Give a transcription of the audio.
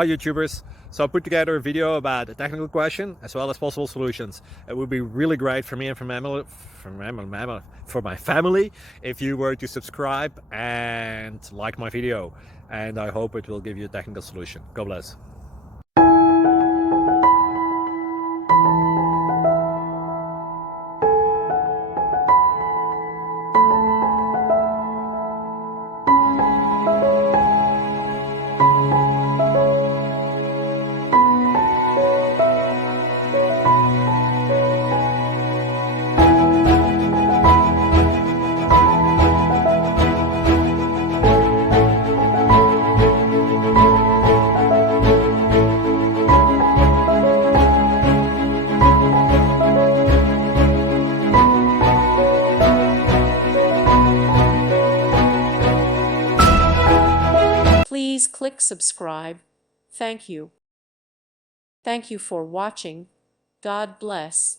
Hi YouTubers! So I put together a video about a technical question as well as possible solutions. It would be really great for me and for my family if you were to subscribe and like my video, and I hope it will give you a technical solution. God bless. Please click subscribe. Thank you. Thank you for watching. God bless.